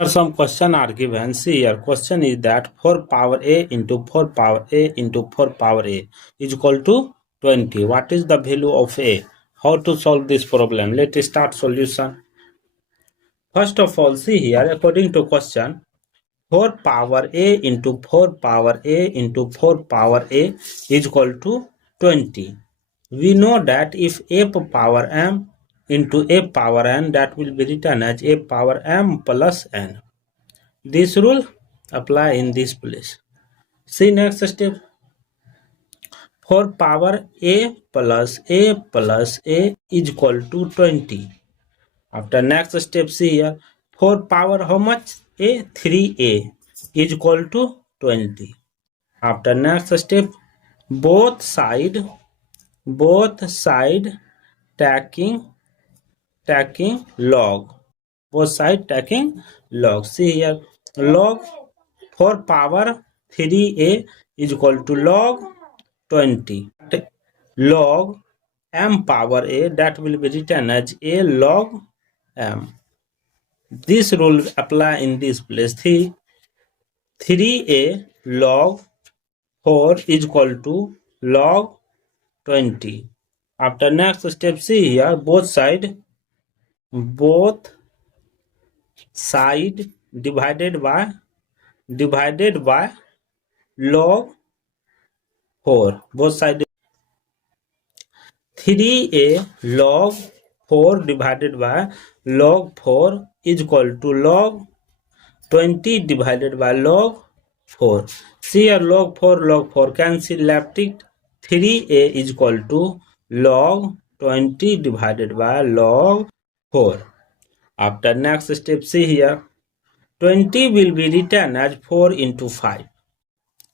Here some question are given. See here, question is that 4 power a into 4 power a into 4 power a is equal to 20. What is the value of a? How to solve this problem? Let's start solution. First of all, see here, according to question, 4 power a into 4 power a into 4 power a is equal to 20. We know that if a power m into a power n, that will be written as a power m plus n. This rule apply in this place. See next step. 4 power a plus a plus a is equal to 20. After next step, see here, 4 power how much? A, 3a is equal to 20. After next step, both side taking log. Both side taking log. See here, log 4 power 3a is equal to log 20. Log m power a, that will be written as a log m. This rule apply in this place. 3a log 4 is equal to log 20. After next step, see here, both side divided by log 4. Both side 3a log 4 divided by log 4 is equal to log 20 divided by log 4. See here, log 4 cancel, left it. 3a is equal to log 20 divided by log 4. After next step, see here, 20 will be written as 4 into 5.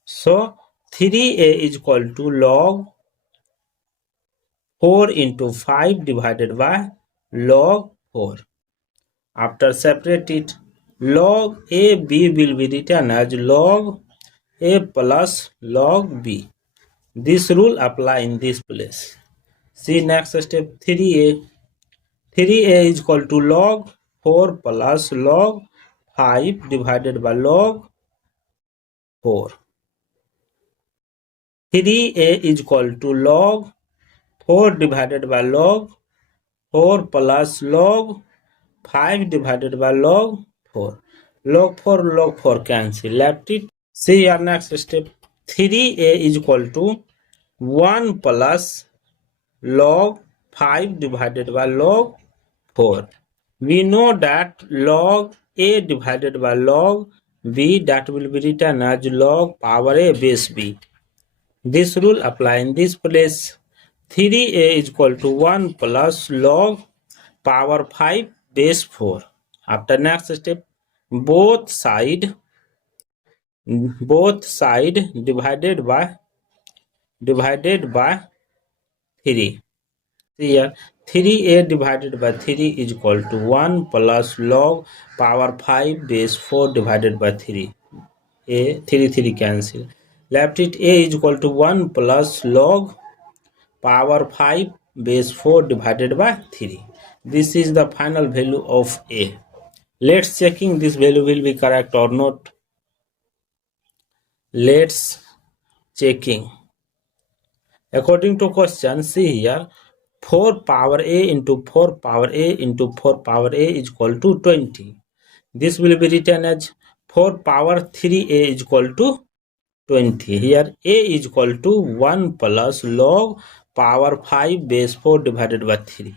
So 3a is equal to log 4 into 5 divided by log 4. After separate it, log ab will be written as log a plus log b. This rule apply in this place. See next step, 3a. 3a is equal to log 4 plus log 5 divided by log 4. 3a is equal to log 4 divided by log 4 plus log 5 divided by log 4. Log 4 cancel, left it. See your next step. 3a is equal to 1 plus log 5 divided by log 4. We know that log a divided by log b, that will be written as log power a base b. This rule apply in this place. 3a is equal to 1 plus log power 5 base 4. After next step, both side divided by 3. See here, 3a divided by 3 is equal to 1 plus log power 5 base 4 divided by 3. A 3 cancel, left it. A is equal to 1 plus log power 5 base 4 divided by 3. This is the final value of a. Let's checking this value will be correct or not. Let's checking. According to question, see here, 4 power a into 4 power a into 4 power a is equal to 20. This will be written as 4 power 3a is equal to 20. Here a is equal to 1 plus log power 5 base 4 divided by 3.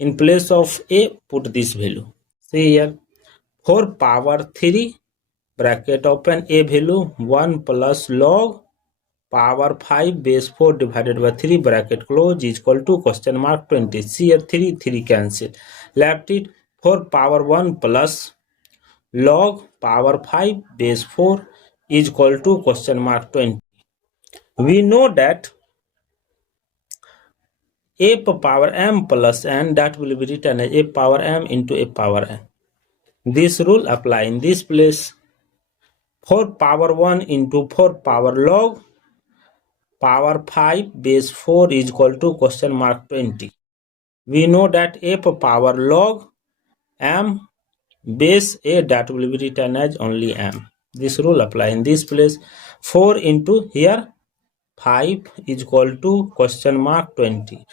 In place of a, put this value. See here, 4 power 3 bracket open, a value 1 plus log power 5 base 4 divided by 3 bracket close is equal to question mark 20. See here, 3 cancel, left it. 4 power 1 plus log power 5 base 4 is equal to question mark 20. We know that a power m plus n, that will be written as a power m into a power n. This rule apply in this place. 4 power 1 into 4 power log power 5 base 4 is equal to question mark 20. We know that a power log m base a, that will be written as only m. This rule apply in this place. 4 into here 5 is equal to question mark 20.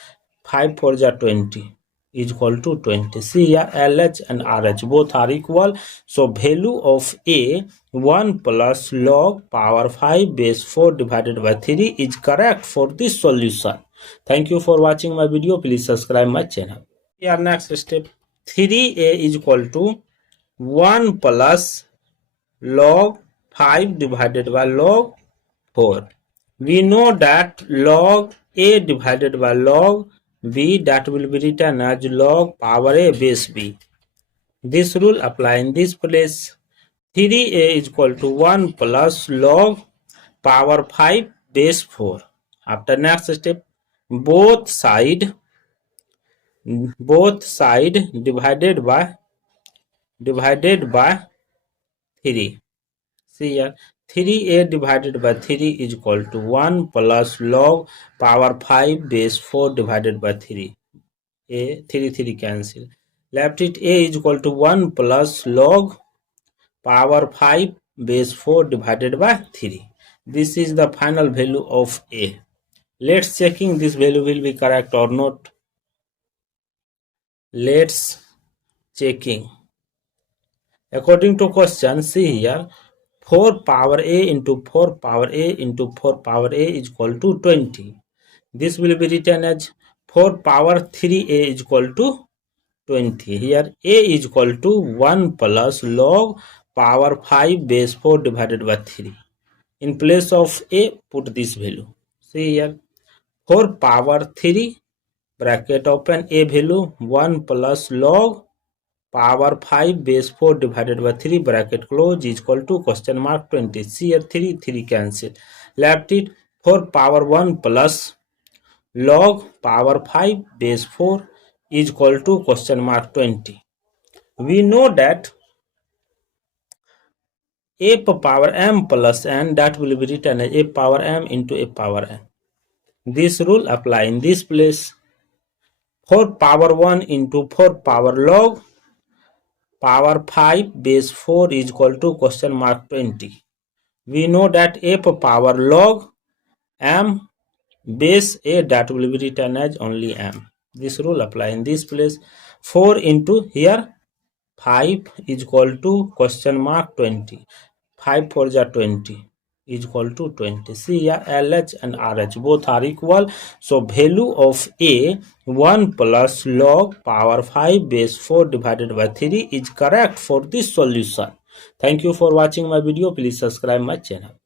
5 for the 20 is equal to 20. See here LH and RH both are equal. So value of A 1 plus log power 5 base 4 divided by 3 is correct for this solution. Thank you for watching my video. Please subscribe my channel. Here next step 3A is equal to 1 plus log 5 divided by log 4. We know that log A divided by log B, that will be written as log power A base B. This rule apply in this place. 3A is equal to 1 plus log power 5 base 4. After next step, both side divided by 3. See here 3A divided by 3 is equal to 1 plus log power 5 base 4 divided by 3. A 3 cancel. Left it A is equal to 1 plus log power 5 base 4 divided by 3. This is the final value of A. Let's checking this value will be correct or not. Let's checking. According to question, see here 4 power A into 4 power A into 4 power A is equal to 20. This will be written as 4 power 3A is equal to 20. Here A is equal to 1 plus log power 5 base 4 divided by 3. In place of A, put this value. See here 4 power 3 bracket open, A value 1 plus log power 5 base 4 divided by 3 bracket close is equal to question mark 20. See here 3 cancel. Left it 4 power 1 plus log power 5 base 4 is equal to question mark 20. We know that a power m plus n, that will be written as a power m into a power n. This rule apply in this place. 4 power 1 into 4 power log power 5 base 4 is equal to question mark 20. We know that a power log m base a, that will be written as only m. This rule apply in this place. 4 into here 5 is equal to question mark 20. 5 for the 20 is equal to 20. See here LH and RH both are equal. So value of A 1 plus log power 5 base 4 divided by 3 is correct for this solution. Thank you for watching my video. Please subscribe my channel.